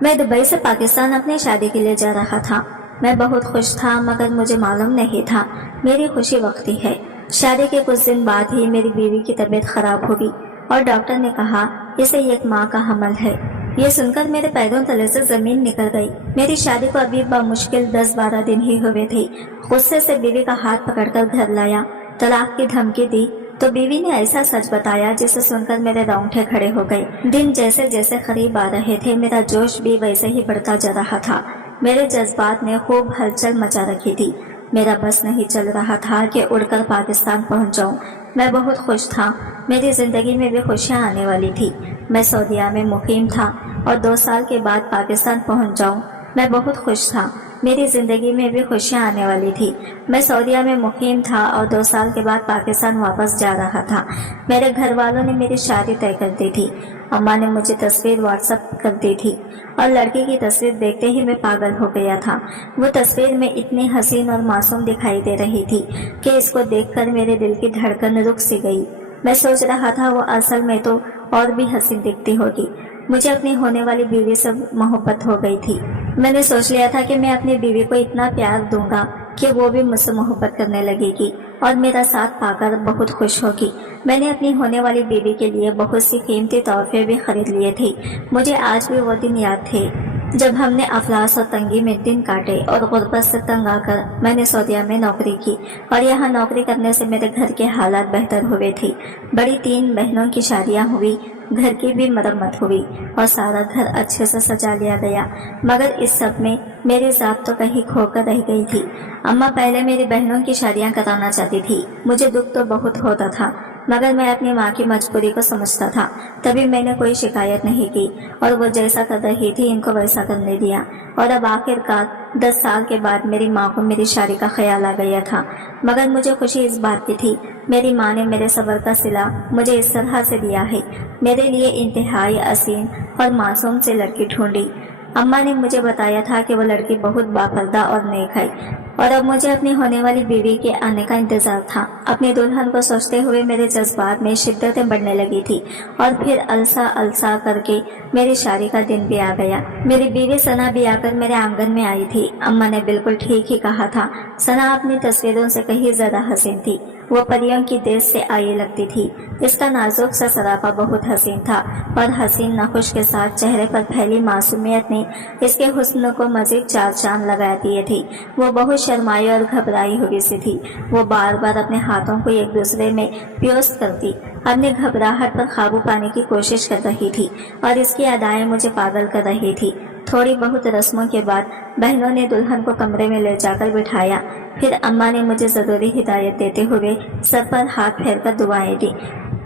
میں دبئی سے پاکستان اپنی شادی کے لیے جا رہا تھا۔ میں بہت خوش تھا، مگر مجھے معلوم نہیں تھا میری خوشی وقتی ہے۔ شادی کے کچھ دن بعد ہی میری بیوی کی طبیعت خراب ہوگی اور ڈاکٹر نے کہا اسے 1 ماہ کا حمل ہے۔ یہ سن کر میرے پیروں تلے سے زمین نکل گئی۔ میری شادی کو ابھی بمشکل 10-12 دن ہی ہوئے تھے۔ غصے سے بیوی کا ہاتھ پکڑ کر گھر لایا، طلاق کی دھمکی دی تو بیوی نے ایسا سچ بتایا جسے سن کر میرے رونگٹے کھڑے ہو گئے۔ دن جیسے جیسے قریب آ رہے تھے میرا جوش بھی ویسے ہی بڑھتا جا رہا تھا۔ میرے جذبات نے خوب ہلچل مچا رکھی تھی۔ میرا بس نہیں چل رہا تھا کہ اڑ کر پاکستان پہنچ جاؤں۔ میں بہت خوش تھا، میری زندگی میں بھی خوشیاں آنے والی تھی۔ میں سعودیہ میں مقیم تھا اور 2 سال کے بعد پاکستان پہنچ جاؤں۔ میں بہت خوش تھا، میری زندگی میں بھی خوشیاں آنے والی تھی۔ میں سعودیہ میں مقیم تھا اور 2 سال کے بعد پاکستان واپس جا رہا تھا۔ میرے گھر والوں نے میری شادی طے کر دی تھی۔ اماں نے مجھے تصویر واٹس ایپ کر دی تھی اور لڑکی کی تصویر دیکھتے ہی میں پاگل ہو گیا تھا۔ وہ تصویر میں اتنی حسین اور معصوم دکھائی دے رہی تھی کہ اس کو دیکھ کر میرے دل کی دھڑکن رک سی گئی۔ میں سوچ رہا تھا وہ اصل میں تو اور بھی حسین دکھتی ہوگی۔ مجھے اپنی ہونے والی بیوی سے محبت ہو گئی تھی۔ میں نے سوچ لیا تھا کہ میں اپنی بیوی کو اتنا پیار دوں گا کہ وہ بھی مجھ سے محبت کرنے لگے گی اور میرا ساتھ پا کر بہت خوش ہوگی۔ میں نے اپنی ہونے والی بیوی کے لیے بہت سی قیمتی تحفے بھی خرید لیے تھے۔ مجھے آج بھی وہ دن یاد تھے جب ہم نے افلاس اور تنگی میں دن کاٹے اور غربت سے تنگ آ کر میں نے سعودیہ میں نوکری کی اور یہاں نوکری کرنے سے میرے گھر کے حالات بہتر ہوئے تھے۔ بڑی 3 بہنوں کی شادیاں ہوئی، گھر کی بھی مرمت ہوئی اور سارا گھر اچھے سے سجا لیا گیا، مگر اس سب میں میری ذات تو کہیں کھو کر رہ گئی تھی۔ اماں پہلے میری بہنوں کی شادیاں کرانا چاہتی تھی۔ مجھے دکھ تو بہت ہوتا تھا، مگر میں اپنی ماں کی مجبوری کو سمجھتا تھا، تبھی میں نے کوئی شکایت نہیں کی اور وہ جیسا کر رہی تھی ان کو ویسا کرنے دیا۔ اور اب آخر کار 10 سال کے بعد میری ماں کو میری شادی کا خیال آ گیا تھا، مگر مجھے خوشی اس بات کی تھی میری ماں نے میرے صبر کا صلہ مجھے اس طرح سے دیا ہے، میرے لیے انتہائی حسین اور معصوم سے لڑکی ڈھونڈی۔ اماں نے مجھے بتایا تھا کہ وہ لڑکی بہت باپردہ اور نیک ہے اور اب مجھے اپنی ہونے والی بیوی کے آنے کا انتظار تھا۔ اپنی دلہن کو سوچتے ہوئے میرے جذبات میں شدتیں بڑھنے لگی تھی اور پھر السا کر کے میری شادی کا دن بھی آ گیا۔ میری بیوی ثنا بھی آ کر میرے آنگن میں آئی تھی۔ اماں نے بالکل ٹھیک ہی کہا تھا، ثنا اپنی تصویروں سے کہیں زیادہ حسین تھی، وہ پریوں کی دیش سے آئی لگتی تھی۔ اس کا نازک سا سراپا بہت حسین تھا اور حسین نخوش کے ساتھ چہرے پر پھیلی معصومیت نے اس کے حسن کو مزید 4 چاند لگا دیے تھے۔ وہ بہت شرمائی اور گھبرائی ہوئی سی تھی، وہ بار بار اپنے ہاتھوں کو ایک دوسرے میں پیوست کرتی، اپنی گھبراہٹ پر قابو پانے کی کوشش کر رہی تھی اور اس کی ادائیں مجھے پاگل کر رہی تھی۔ تھوڑی بہت رسموں کے بعد بہنوں نے دلہن کو کمرے میں لے جا کر بٹھایا، پھر اماں نے مجھے ضروری ہدایت دیتے ہوئے سر پر ہاتھ پھیر کر دعائیں دی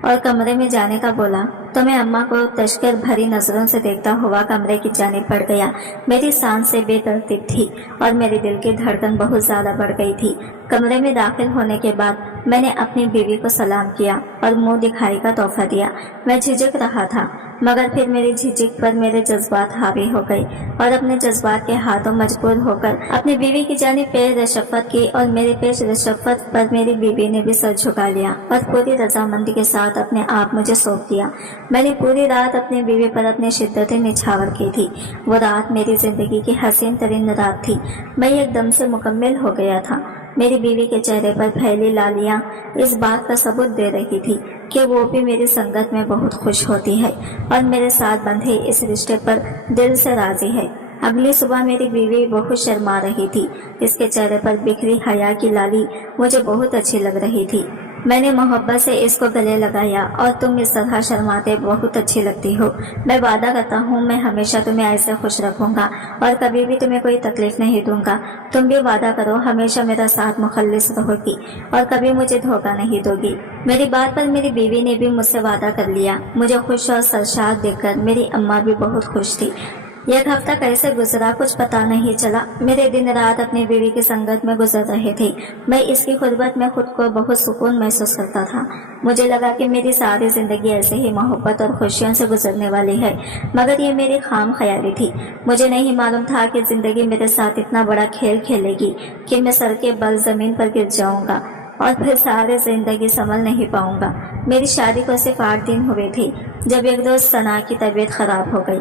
اور کمرے میں جانے کا بولا تو میں اماں کو تشکر بھری نظروں سے دیکھتا ہوا کمرے کی جانب بڑھ گیا۔ میری سانس سے بے ترتیب تھی اور میرے دل کی دھڑکن بہت زیادہ بڑھ گئی تھی۔ کمرے میں داخل ہونے کے بعد میں نے اپنی بیوی کو سلام کیا اور منہ دکھائی کا تحفہ دیا۔ میں جھجک رہا تھا، مگر پھر میری جھجک پر میرے جذبات حاوی ہو گئے اور اپنے جذبات کے ہاتھوں مجبور ہو کر اپنی بیوی کی جانب پیش رشفت کی اور میرے پیش رشفت پر میری بیوی نے بھی سر جھکا لیا اور پوری رضامندی کے ساتھ اپنے آپ مجھے سونپ دیا۔ میں نے پوری رات اپنی بیوی پر اپنی شدتیں نچھاور کی تھی۔ وہ رات میری زندگی کی حسین ترین رات تھی۔ میں ایک دم سے مکمل ہو گیا تھا۔ میری بیوی کے چہرے پر پھیلی لالیاں اس بات کا ثبوت دے رہی تھی کہ وہ بھی میری سنگت میں بہت خوش ہوتی ہے اور میرے ساتھ بندھے اس رشتے پر دل سے راضی ہے۔ اگلی صبح میری بیوی بہت شرما رہی تھی۔ اس کے چہرے پر بکھری حیا کی لالی مجھے بہت اچھی لگ رہی تھی۔ میں نے محبت سے اس کو گلے لگایا اور تم اس طرح شرماتے بہت اچھی لگتی ہو۔ میں وعدہ کرتا ہوں میں ہمیشہ تمہیں ایسے خوش رکھوں گا اور کبھی بھی تمہیں کوئی تکلیف نہیں دوں گا۔ تم بھی وعدہ کرو ہمیشہ میرا ساتھ مخلص رہو گی اور کبھی مجھے دھوکہ نہیں دو گی۔ میری بات پر میری بیوی نے بھی مجھ سے وعدہ کر لیا۔ مجھے خوش اور سرشار دیکھ کر میری اماں بھی بہت خوش تھی۔ 1 ہفتہ کیسے گزرا کچھ پتا نہیں چلا۔ میرے دن رات اپنی بیوی کی سنگت میں گزر رہے تھے۔ میں اس کی خدمت میں خود کو بہت سکون محسوس کرتا تھا۔ مجھے لگا کہ میری ساری زندگی ایسے ہی محبت اور خوشیوں سے گزرنے والی ہے، مگر یہ میری خام خیالی تھی۔ مجھے نہیں معلوم تھا کہ زندگی میرے ساتھ اتنا بڑا کھیل کھیلے گی کہ میں سر کے بل زمین پر گر جاؤں گا اور پھر سارے زندگی سنبھل نہیں پاؤں گا۔ میری شادی کو صرف 8 دن ہوئے تھے جب ایک روز ثنا کی طبیعت خراب ہو گئی۔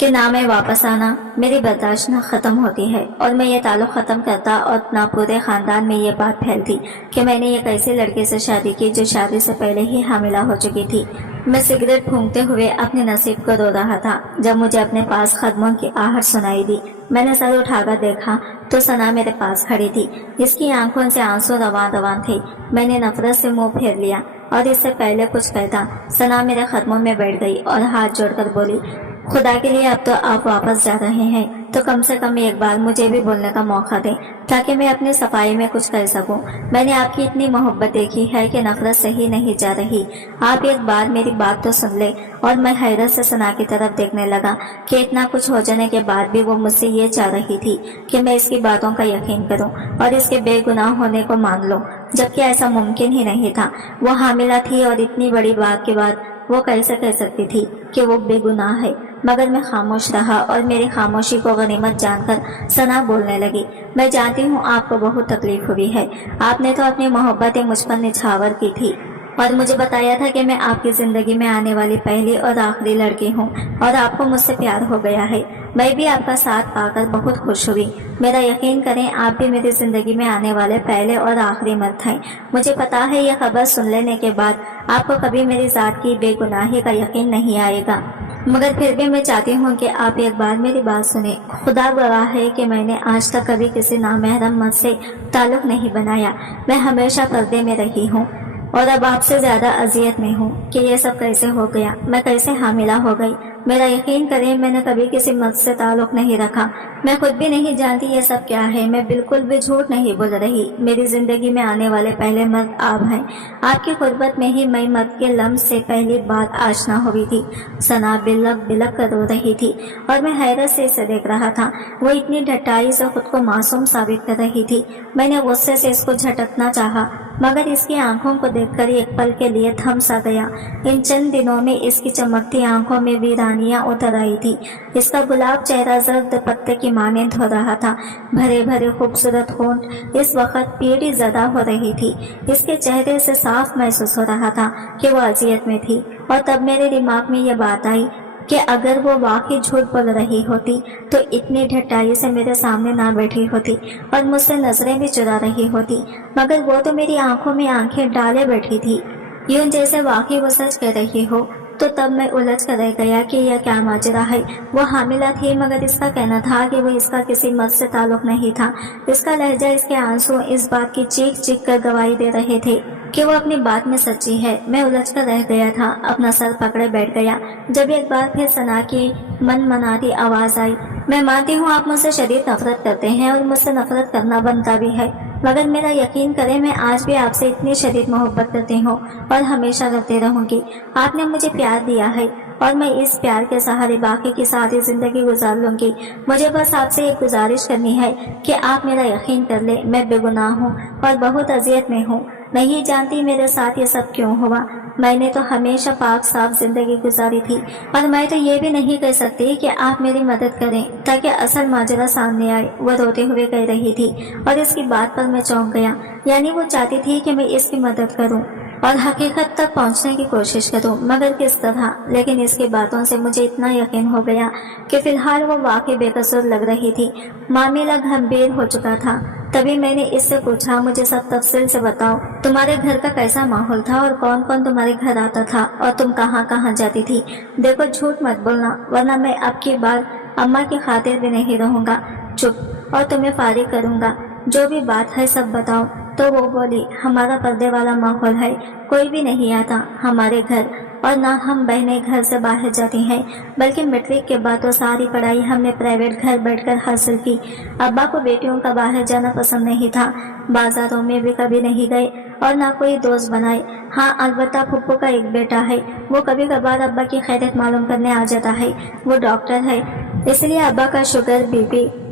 کہ نہ میں واپس آنا، میری برداشت نہ ختم ہوتی ہے اور میں یہ تعلق ختم کرتا اور نہ پورے خاندان میں یہ بات پھیلتی کہ میں نے ایک ایسے لڑکے سے شادی کی جو شادی سے پہلے ہی حاملہ ہو چکی تھی۔ میں سگریٹ پھونکتے ہوئے اپنے نصیب کو رو رہا تھا جب مجھے اپنے پاس قدموں کی آہٹ سنائی دی۔ میں نے سر اٹھا کر دیکھا تو ثنا میرے پاس کھڑی تھی۔ اس کی آنکھوں سے آنسو روان روان تھے۔ میں نے نفرت سے منہ پھیر لیا اور اس سے پہلے کچھ کہتا ثنا میرے قدموں میں بیٹھ گئی اور ہاتھ جوڑ کر بولی، خدا کے لیے اب تو آپ واپس جا رہے ہیں تو کم سے کم ایک بار مجھے بھی بولنے کا موقع دیں تاکہ میں اپنی صفائی میں کچھ کر سکوں۔ میں نے آپ کی اتنی محبت دیکھی ہے کہ نفرت صحیح نہیں جا رہی۔ آپ ایک بار میری بات تو سن لیں۔ اور میں حیرت سے ثنا کی طرف دیکھنے لگا کہ اتنا کچھ ہو جانے کے بعد بھی وہ مجھ سے یہ چاہ رہی تھی کہ میں اس کی باتوں کا یقین کروں اور اس کے بے گناہ ہونے کو مان لوں، جبکہ ایسا ممکن ہی نہیں تھا۔ وہ حاملہ تھی اور اتنی بڑی بات کے بعد وہ کیسے کہہ سکتی تھی کہ وہ بے گناہ ہے؟ مگر میں خاموش رہا اور میری خاموشی کو غنیمت جان کر ثنا بولنے لگی، میں جانتی ہوں آپ کو بہت تکلیف ہوئی ہے۔ آپ نے تو اپنی محبتیں مجھ پر نچھاور کی تھی اور مجھے بتایا تھا کہ میں آپ کی زندگی میں آنے والی پہلی اور آخری لڑکی ہوں اور آپ کو مجھ سے پیار ہو گیا ہے۔ میں بھی آپ کا ساتھ پا کر بہت خوش ہوئی۔ میرا یقین کریں آپ بھی میری زندگی میں آنے والے پہلے اور آخری مرد ہیں۔ مجھے پتا ہے یہ خبر سن لینے کے بعد آپ کو کبھی میری ذات کی بے گناہی کا یقین نہیں آئے گا، مگر پھر بھی میں چاہتی ہوں کہ آپ ایک بار میری بات سنیں۔ خدا گواہ ہے کہ میں نے آج تک کبھی کسی نامحرم مرد سے تعلق نہیں بنایا۔ میں ہمیشہ پردے میں رہی ہوں اور اب آپ سے زیادہ اذیت میں ہوں کہ یہ سب کیسے ہو گیا، میں کیسے حاملہ ہو گئی۔ میرا یقین کریں میں نے کبھی کسی مرد سے تعلق نہیں رکھا۔ میں خود بھی نہیں جانتی یہ سب کیا ہے۔ میں بالکل بھی جھوٹ نہیں بول رہی۔ میری زندگی میں آنے والے پہلے مرد آپ ہیں۔ آپ کی قربت میں ہی میں مرد کے لمس سے پہلی بات آشنا ہوئی تھی۔ ثنا بلک بلک کر رو رہی تھی اور میں حیرت سے اسے دیکھ رہا تھا۔ وہ اتنی ڈھٹائی سے خود کو معصوم ثابت کر رہی تھی۔ میں نے غصے سے اس کو جھٹکنا چاہا مگر اس کی آنکھوں کو دیکھ کر ایک پل کے لیے تھم سا گیا۔ ان چند دنوں میں اس کی چمکتی آنکھوں میں ویرانیاں اتر آئی تھی۔ اس کا گلاب چہرہ زرد پتے کی مانند ہو رہا تھا۔ بھرے بھرے خوبصورت ہونٹ اس وقت پیڑی زدہ ہو رہی تھی۔ اس کے چہرے سے صاف محسوس ہو رہا تھا کہ وہ اذیت میں تھی اور تب میرے دماغ میں یہ بات آئی کہ اگر وہ واقعی جھوٹ بول رہی ہوتی تو اتنی ڈھٹائی سے میرے سامنے نہ بیٹھی ہوتی اور مجھ سے نظریں بھی چرا رہی ہوتی، مگر وہ تو میری آنکھوں میں آنکھیں ڈالے بیٹھی تھی یوں جیسے واقعی وہ سچ کہہ رہی ہو۔ تو تب میں الجھ کر رہ گیا کہ یہ کیا ماجرا ہے۔ وہ حاملہ تھی مگر اس کا کہنا تھا کہ وہ اس کا کسی مرد سے تعلق نہیں تھا۔ اس کا لہجہ، اس کے آنسو اس بات کی چیخ چیخ کر گواہی دے رہے تھے کہ وہ اپنی بات میں سچی ہے۔ میں الجھ کر رہ گیا تھا، اپنا سر پکڑے بیٹھ گیا جب ایک بار پھر ثنا کی من مناتی آواز آئی، میں مانتی ہوں آپ مجھ سے شدید نفرت کرتے ہیں اور مجھ سے نفرت کرنا بنتا بھی ہے، مگر میرا یقین کریں میں آج بھی آپ سے اتنی شدید محبت کرتی ہوں اور ہمیشہ کرتے رہوں گی۔ آپ نے مجھے پیار دیا ہے اور میں اس پیار کے سہارے باقی کی ساری زندگی گزار لوں گی۔ مجھے بس آپ سے ایک گزارش کرنی ہے کہ آپ میرا یقین کر لیں، میں بے گناہ ہوں اور بہت اذیت میں ہوں۔ نہیں جانتی میرے ساتھ یہ سب کیوں ہوا۔ میں نے تو ہمیشہ پاک صاف زندگی گزاری تھی اور میں تو یہ بھی نہیں کہہ سکتی کہ آپ میری مدد کریں تاکہ اصل ماجرا سامنے آئے، وہ روتے ہوئے کہہ رہی تھی اور اس کی بات پر میں چونک گیا۔ یعنی وہ چاہتی تھی کہ میں اس کی مدد کروں اور حقیقت تک پہنچنے کی کوشش کروں، مگر کس طرح؟ لیکن اس کی باتوں سے مجھے اتنا یقین ہو گیا کہ فی الحال وہ واقعی بے قصور لگ رہی تھی۔ معاملہ گھمبیر ہو چکا تھا۔ تبھی میں نے اس سے پوچھا، مجھے سب تفصیل سے بتاؤ، تمہارے گھر کا کیسا ماحول تھا اور کون کون تمہارے گھر آتا تھا اور تم کہاں کہاں جاتی تھی؟ دیکھو جھوٹ مت بولنا ورنہ میں اب کی بار اماں کی خاطر بھی نہیں رہوں گا چپ اور تمہیں فارغ کروں گا۔ جو بھی بات ہے سب بتاؤ۔ تو وہ بولی، ہمارا پردے والا ماحول ہے، کوئی بھی نہیں آتا ہمارے گھر اور نہ ہم بہنیں گھر سے باہر جاتی ہیں، بلکہ میٹرک کے بعد تو ساری پڑھائی ہم نے پرائیویٹ گھر بیٹھ کر حاصل کی۔ ابا کو بیٹیوں کا باہر جانا پسند نہیں تھا، بازاروں میں بھی کبھی نہیں گئے اور نہ کوئی دوست بنائے۔ ہاں البتہ پھپھو کا ایک بیٹا ہے، وہ کبھی کبھار ابا کی خیریت معلوم کرنے آ جاتا ہے، وہ ڈاکٹر ہے، اس لیے ابا کا شوگر بی پی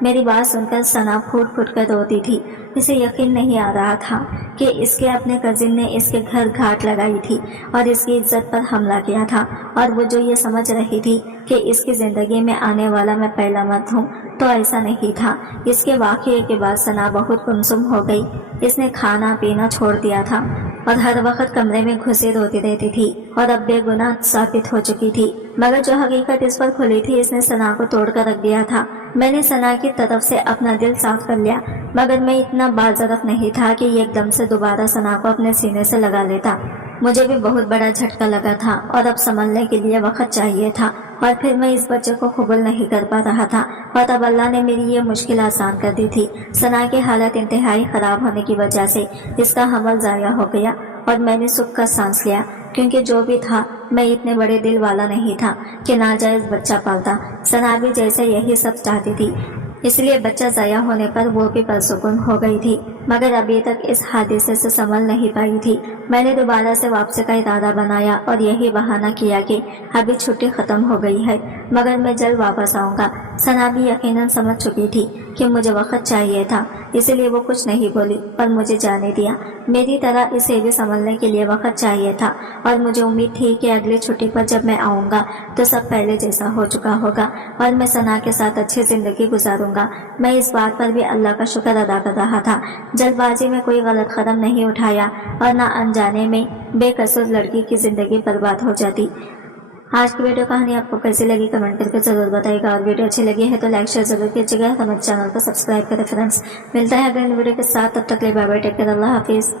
میری بات سن کر ثنا پھوٹ پھوٹ کر روتی تھی. اسے یقین نہیں آ رہا تھا کہ اس کے اپنے کزن نے اس کے گھر گھاٹ لگائی تھی اور اس کی عزت پر حملہ کیا تھا، اور وہ جو یہ سمجھ رہی تھی کہ اس کی زندگی میں آنے والا میں پہلا مرد ہوں، تو ایسا نہیں تھا. اس کے واقعے کے بعد ثنا بہت گمسم ہو گئی. اس نے کھانا پینا چھوڑ دیا تھا اور ہر وقت کمرے میں گھسے روتی رہتی تھی اور اب بے گناہ ثابت ہو چکی تھی. مگر جو حقیقت اس پر کھلی تھی اس نے ثنا کو توڑ کر رکھ دیا تھا. میں نے ثنا کی طرف سے اپنا دل صاف کر لیا، مگر میں اتنا باظرف نہیں تھا کہ ایک دم سے دوبارہ ثنا کو اپنے سینے سے لگا لیتا. مجھے بھی بہت بڑا جھٹکا لگا تھا اور اب سنبھلنے کے لیے وقت چاہیے تھا، اور پھر میں اس بچے کو قبول نہیں کر پا رہا تھا، اور اب اللہ نے میری یہ مشکل آسان کر دی تھی. ثنا کی حالت انتہائی خراب ہونے کی وجہ سے اس کا حمل ضائع ہو گیا اور میں نے سکھ کا سانس لیا، کیونکہ جو بھی تھا میں اتنے بڑے دل والا نہیں تھا کہ ناجائز بچہ پالتا. ثنا بھی جیسے یہی سب چاہتی تھی، اس لیے بچہ ضائع ہونے پر وہ بھی پرسکون ہو گئی تھی، مگر ابھی تک اس حادثے سے سنبھل نہیں پائی تھی. میں نے دوبارہ سے واپسی کا ارادہ بنایا اور یہی بہانہ کیا کہ ابھی چھٹی ختم ہو گئی ہے، مگر میں جلد واپس آؤں گا. ثنا بھی یقیناً سمجھ چکی تھی کہ مجھے وقت چاہیے تھا، اسی لیے وہ کچھ نہیں بولی اور مجھے جانے دیا. میری طرح اسے بھی سنبھلنے کے لیے وقت چاہیے تھا، اور مجھے امید تھی کہ اگلی چھٹی پر جب میں آؤں گا تو سب پہلے جیسا ہو چکا ہوگا اور میں ثنا کے ساتھ اچھی زندگی گزاروں گا. میں اس بات پر بھی اللہ کا شکر ادا کر رہا تھا. جلد بازی میں کوئی غلط قدم نہیں اٹھایا اور نہ انجانے میں بے قصور لڑکی کی زندگی برباد ہو جاتی. آج کی ویڈیو کہانی آپ کو کیسی لگی کمنٹ کر کے ضرور بتائے گا، اور ویڈیو اچھی لگی ہے تو لائک شیئر ضرور کیجیے گا. ہمارے چینل کو سبسکرائب کریں فرینڈس. ملتا ہے اگلے ویڈیو کے ساتھ، تب تک کے لیے بائے بائے، ٹیک کیئر، اللہ حافظ.